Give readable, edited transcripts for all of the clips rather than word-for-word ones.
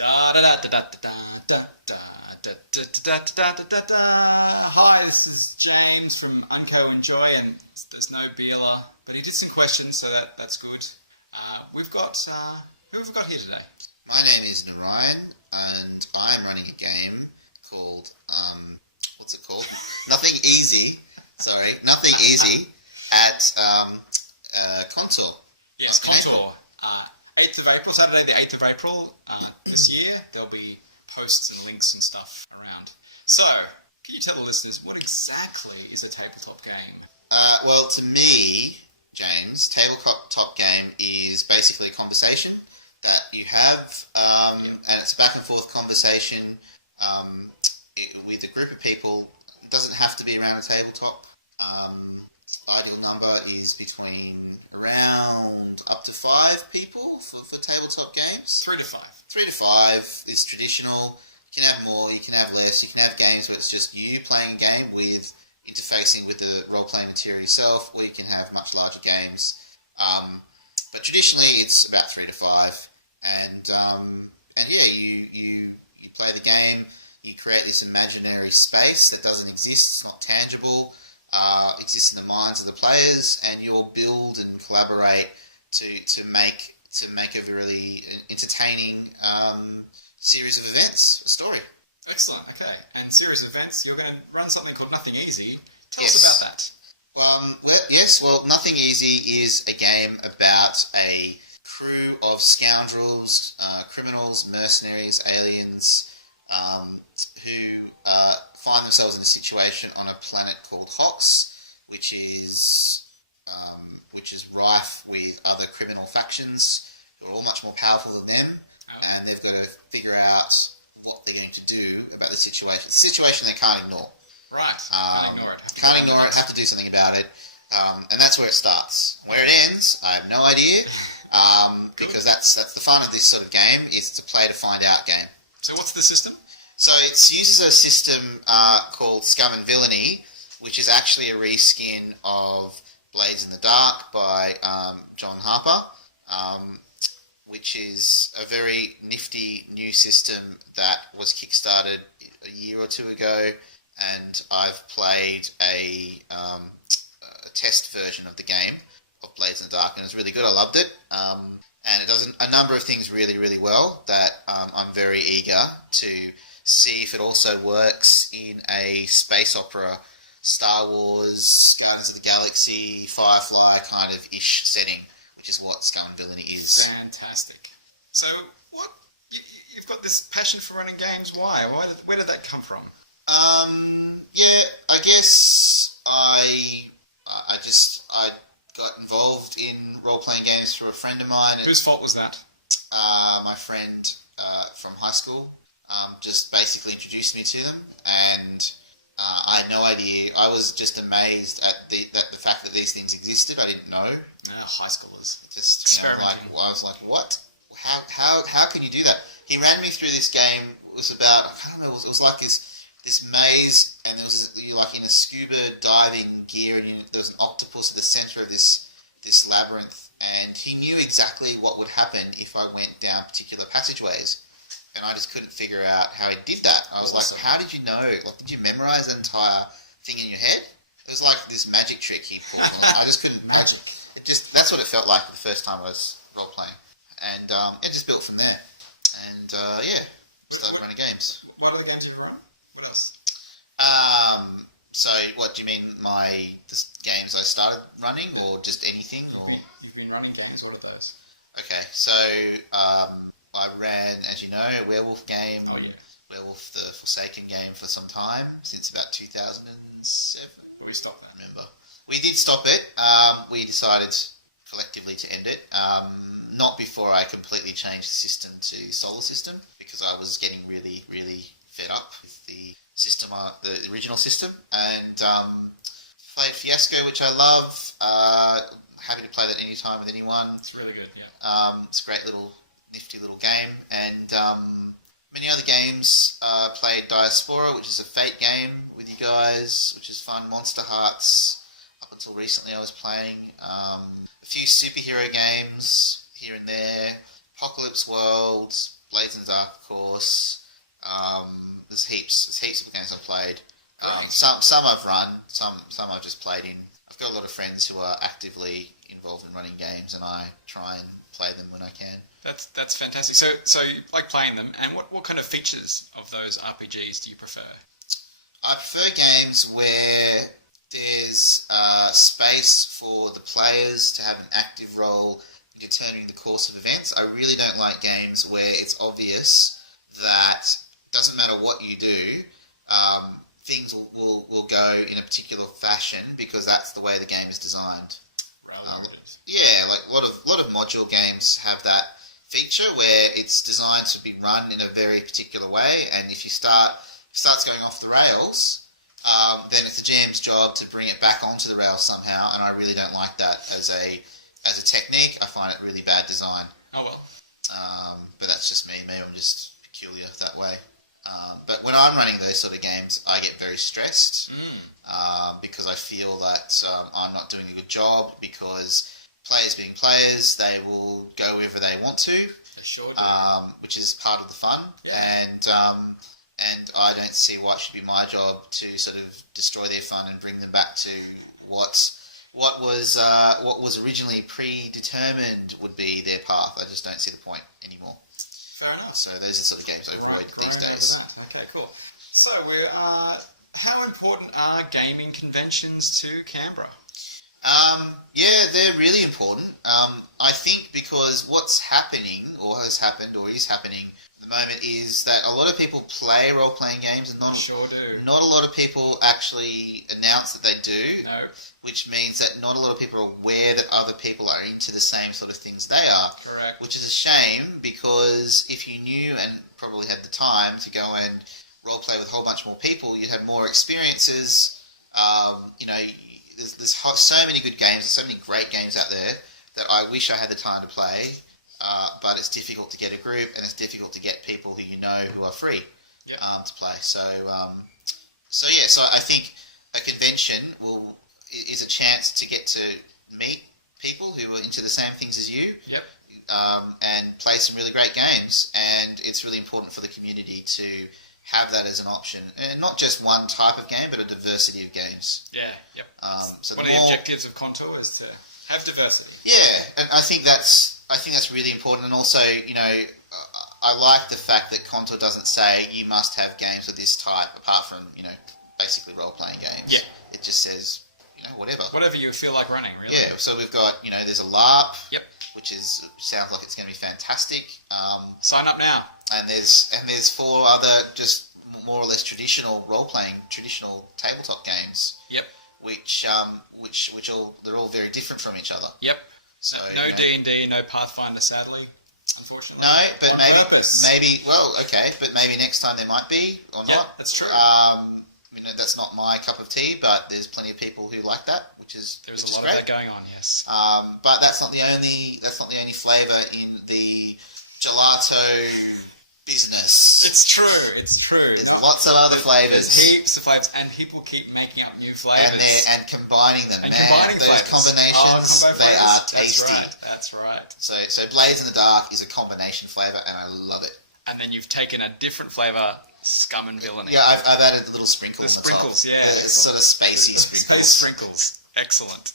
Hi, this is James from Unco Enjoy, and there's no Beela, but he did some questions, so that's good. Who have we got here today? My name is Narayan, and I'm running a game called, what's it called? Nothing Easy at Contour. Yes, Contour. 8th of April, Saturday the 8th of April this year. There'll be posts and links and stuff around. So, can you tell the listeners what exactly is a tabletop game? Well, to me, James, tabletop game is basically a conversation that you have, and it's back and forth conversation with a group of people. It doesn't have to be around a tabletop. Ideal number is between around up to 5 people for tabletop games. 3 to 5. 3 to 5 is traditional. You can have more, you can have less. You can have games where it's just you playing a game with interfacing with the role-playing material yourself, or you can have much larger games. But traditionally, it's about 3 to 5, and yeah, you play the game. You create this imaginary space that doesn't exist. It's not tangible. Exists in the minds of the players, and you'll build and collaborate to make a really entertaining series of events, a story. Excellent. Okay. And series of events. You're going to run something called Nothing Easy. Tell Yes. us about that. Well, Nothing Easy is a game about a crew of scoundrels, criminals, mercenaries, aliens, who find themselves in a situation on a planet called Hox, which is rife with other criminal factions who are all much more powerful than them, and they've got to figure out what they're going to do about the situation. It's a situation they can't ignore. Right. Can't ignore it. Can't ignore it, have to do something about it. And that's where it starts. Where it ends, I have no idea, because that's the fun of this sort of game, is it's a play to find out game. So what's the system? So it uses a system called Scum and Villainy, which is actually a reskin of Blades in the Dark by John Harper, which is a very nifty new system that was kickstarted a year or two ago, and I've played a test version of the game of Blades in the Dark, and it's really good. I loved it, and it does a number of things really, really well that I'm very eager to see if it also works in a space opera, Star Wars, Guardians of the Galaxy, Firefly kind of ish setting, which is what Scum and Villainy is. Fantastic. So you've got this passion for running games. Why? Where did that come from? I guess I got involved in role-playing games through a friend of mine. Whose fault was that? My friend from high school just basically introduced me to them, and I had no idea. I was just amazed at the fact that these things existed. I didn't know. High schoolers. Just I was like, what? How can you do that? He ran me through this game. It was about, I can't remember. It was like this maze, and you're like in a scuba diving gear, and there was an octopus at the center of this labyrinth, and he knew exactly what would happen if I went down particular passageways. And I just couldn't figure out how he did that. I was like, how did you know? Like, did you memorize the entire thing in your head? It was like this magic trick he pulled. I just couldn't. That's what it felt like the first time I was role playing, and it just built from there. And started running games. What other games have you run? What else? So what do you mean? The games I started running, or just anything? Or You've been running games. What are those? Okay, so I ran, as you know, a werewolf game. Oh yeah. Werewolf the Forsaken game for some time, since about 2007. We stopped that. Remember, we did stop it. We decided collectively to end it. Not before I completely changed the system to Solar System, because I was getting really, really fed up with the system, the original system, and played Fiasco, which I love. Happy to play that anytime with anyone. It's really good. Yeah. It's a great little, nifty little game, and many other games. Played Diaspora, which is a Fate game with you guys, which is fun. Monster Hearts. Up until recently, I was playing a few superhero games here and there. Apocalypse World, Blades in the Dark, of course. There's heaps of games I've played. Some I've run, some I've just played in. I've got a lot of friends who are actively involved in running games, and I try and play them when I can. That's fantastic. So you like playing them, and what kind of features of those RPGs do you prefer? I prefer games where there's space for the players to have an active role in determining the course of events. I really don't like games where it's obvious that doesn't matter what you do, things will go in a particular fashion because that's the way the game is designed. Yeah, like a lot of module games have that feature where it's designed to be run in a very particular way, and if it starts going off the rails, then it's the GM's job to bring it back onto the rails somehow, and I really don't like that as a technique. I find it really bad design. Oh well. But that's just me. Maybe I'm just peculiar that way. But when I'm running those sort of games, I get very stressed because I feel that I'm not doing a good job, because players being players, they will go wherever they want to, Sure. which is part of the fun. Yeah. And I don't see why it should be my job to sort of destroy their fun and bring them back to what was originally predetermined would be their path. I just don't see the point anymore. Fair enough. So those are the sort of games I avoid these days. Okay, cool. So how important are gaming conventions to Canberra? Yeah, they're really important. I think because what's happening, or has happened, or is happening at the moment, is that a lot of people play role-playing games, and not a lot of people actually announce that they do. No. Which means that not a lot of people are aware that other people are into the same sort of things they are. Correct. Which is a shame, because if you knew and probably had the time to go and role-play with a whole bunch more people, you'd have more experiences. There's so many good games, there's so many great games out there that I wish I had the time to play, but it's difficult to get a group, and it's difficult to get people who you know who are free to play. So I think a convention is a chance to get to meet people who are into the same things as you, and play some really great games. And it's really important for the community to have that as an option, and not just one type of game, but a diversity of games. Yeah, yep. So one of the objectives of Contour is to have diversity. Yeah, and I think that's really important. And also, I like the fact that Contour doesn't say you must have games of this type, apart from basically role-playing games. Yeah. It just says whatever. Whatever you feel like running, really. Yeah. So we've got there's a LARP. Yep. Which sounds like it's going to be fantastic. Sign up now. And there's 4 other just more or less traditional tabletop games. Yep. Which they're all very different from each other. Yep. So no D&D, no Pathfinder, sadly, unfortunately. No, but maybe maybe next time there might be or not. Yeah, that's true. That's not my cup of tea, but there's plenty of people who like that, there's a lot great. of that going on. Yes. But that's not the only flavour in the gelato business. It's true. There's lots of other flavours. There's heaps of flavours, and people keep making up new flavours. And combining them. Those flavours. combinations, they are tasty. That's right. So Blades in the Dark is a combination flavour, and I love it. And then you've taken a different flavour, Scum and Villainy. Yeah, I've added little sprinkles. The sprinkles, on top. yeah. The sort of spacey sprinkles. Space sprinkles. Excellent.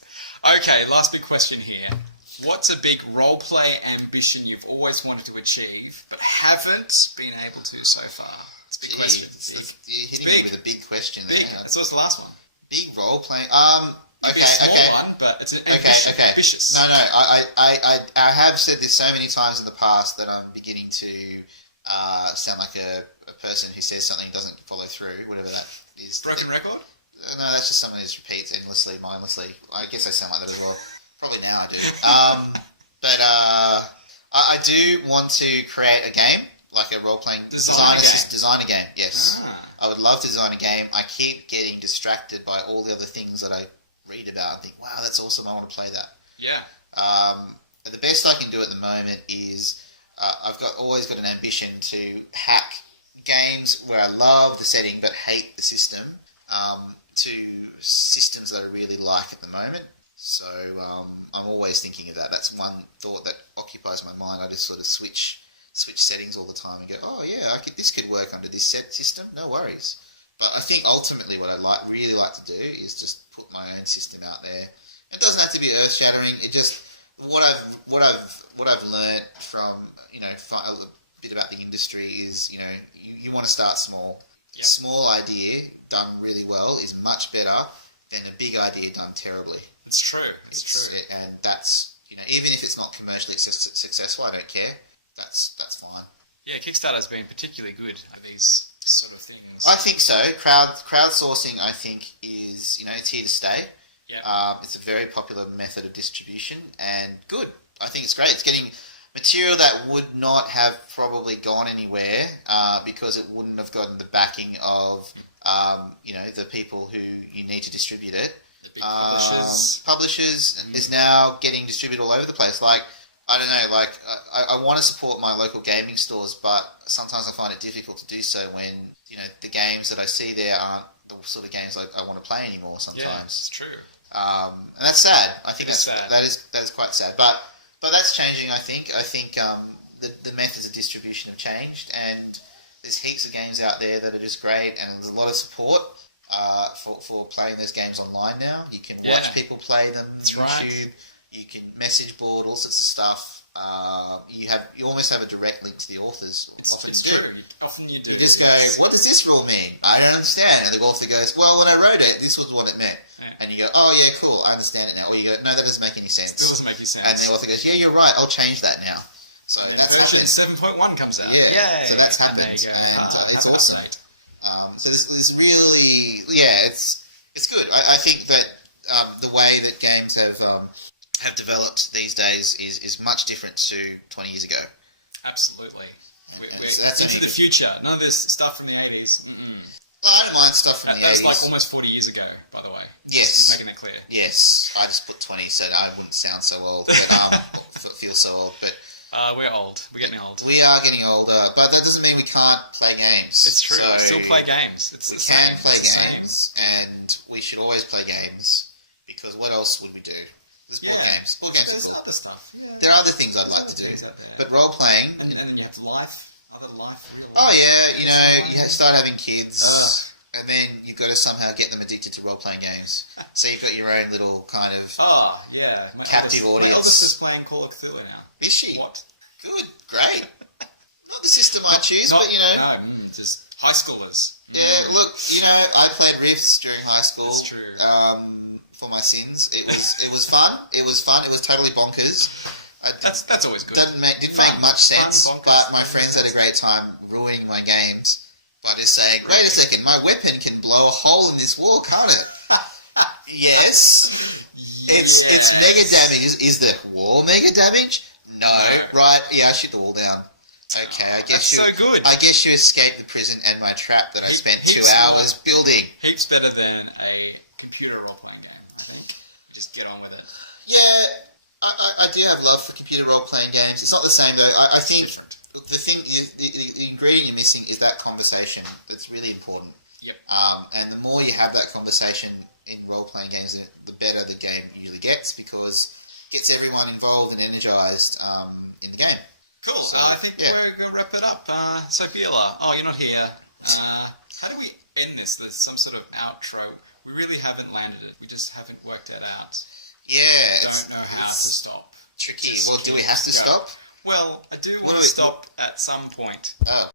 Okay, last big question here. What's a big role-play ambition you've always wanted to achieve but haven't been able to so far? It's a big question. You're hitting me with a big question there. So what's the last one? Big role-playing. Okay. A small one, but it's ambitious. No. I have said this so many times in the past that I'm beginning to sound like a person who says something and doesn't follow through, whatever that is. Broken record? No, that's just someone who just repeats endlessly, mindlessly. I guess I sound like that as well. Probably now I do. But I do want to create a game, like a role-playing design a game. Yes. I would love to design a game. I keep getting distracted by all the other things that I read about and think, wow, that's awesome, I want to play that. Yeah. The best I can do at the moment is I've always got an ambition to hack games where I love the setting but hate the system to systems that I really like at the moment. So I'm always thinking of that. That's one thought that occupies my mind. I just sort of switch switch settings all the time and go, oh yeah, this could work under this set system, no worries. But I think ultimately what I'd really like to do is just put my own system out there. It doesn't have to be earth-shattering. It just what I've learnt from a bit about the industry is you want to start small. Yep. A small idea done really well is much better than a big idea done terribly. It's true. It's true. And that's even if it's not commercially successful, I don't care. That's fine. Yeah, Kickstarter's been particularly good at these sort of things. I think so. Crowdsourcing, I think, is it's here to stay. Yeah. It's a very popular method of distribution and good. I think it's great. It's getting material that would not have probably gone anywhere because it wouldn't have gotten the backing of the people who you need to distribute it. The big publishers. Is now getting distributed all over the place. Like, I don't know, like I want to support my local gaming stores, but sometimes I find it difficult to do so when the games that I see there aren't the sort of games I want to play anymore. Sometimes it's true. and that's sad. I think It's sad. that is quite sad. But that's changing. I think the methods of distribution have changed, and there's heaps of games out there that are just great, and there's a lot of support for playing those games online now. You can watch people play them. That's YouTube. right. You can message board, all sorts of stuff. You almost have a direct link to the authors. It's true. Often you do. You just go, what does this rule mean? I don't understand. And the author goes, well, when I wrote it, this was what it meant. Yeah. And you go, oh yeah, cool, I understand it now. Or you go, no, that doesn't make any sense. Still doesn't make any sense. And the author goes, yeah, you're right, I'll change that now. So that's version happened. 7.1 comes out. Yeah, Yay! so that's And happened. there you go. And it's Have an awesome. update. There's really, it's good. I think that the way that games have developed these days is much different to 20 years ago. Absolutely. We're so that's into the future. None of this stuff from the 80s. Mm-hmm. I don't mind stuff from the 80s. That's like almost 40 years ago, by the way. Yes. Just making it clear. Yes, I just put 20 so that I wouldn't sound so old, but, feel so old. But We're old. We're getting old. we are getting older, but that doesn't mean we can't play games. It's true. So We still play games. It's we the same. can play It's the same. games, and we should always play games, because what else would we do? There's board games. Board games There's are cool. other stuff. Yeah. There are other things I'd like to do, Things out there. but role-playing... And then you have other life. Oh yeah, you start having kids, and then you've got to somehow get them addicted to role-playing games. So you've got your own little kind of... Oh, yeah. Captive My audience. eldest is playing Call of Cthulhu now. Is she? What? Good, great. Not the system I choose, but No, just high schoolers. Yeah, look, I played Rifts during high school. That's true. For my sins. It was fun. It was fun. It was totally bonkers. That's always good. Didn't make much sense, Fun, bonkers. but my friends had a great time ruining my games by just saying, wait a second, my weapon can blow a hole in this wall, can't it? Yes. It's mega damage. Is the wall mega damage? No. Right, yeah, I shoot the wall down. Okay, I guess That's so good. I guess you escaped the prison and my trap that I spent 2 hours building. Heaps better than a computer role-playing game, I think. Just get on with it. Yeah, I do have love for computer role-playing games. It's not the same though. I think Different. the thing is, the ingredient you're missing is that conversation. That's really important. Yep. And the more you have that conversation in role-playing games, the better the game usually gets, because it gets everyone involved and energized in the game. Cool. So I think we're going to wrap it up. So Biola, you're not here. How do we end this? There's some sort of outro. We really haven't landed it. We just haven't worked it out. Yeah. Don't know how to stop. Tricky. Just Well, do we have to go. stop? Well, I do want do to we- stop at some point. Oh.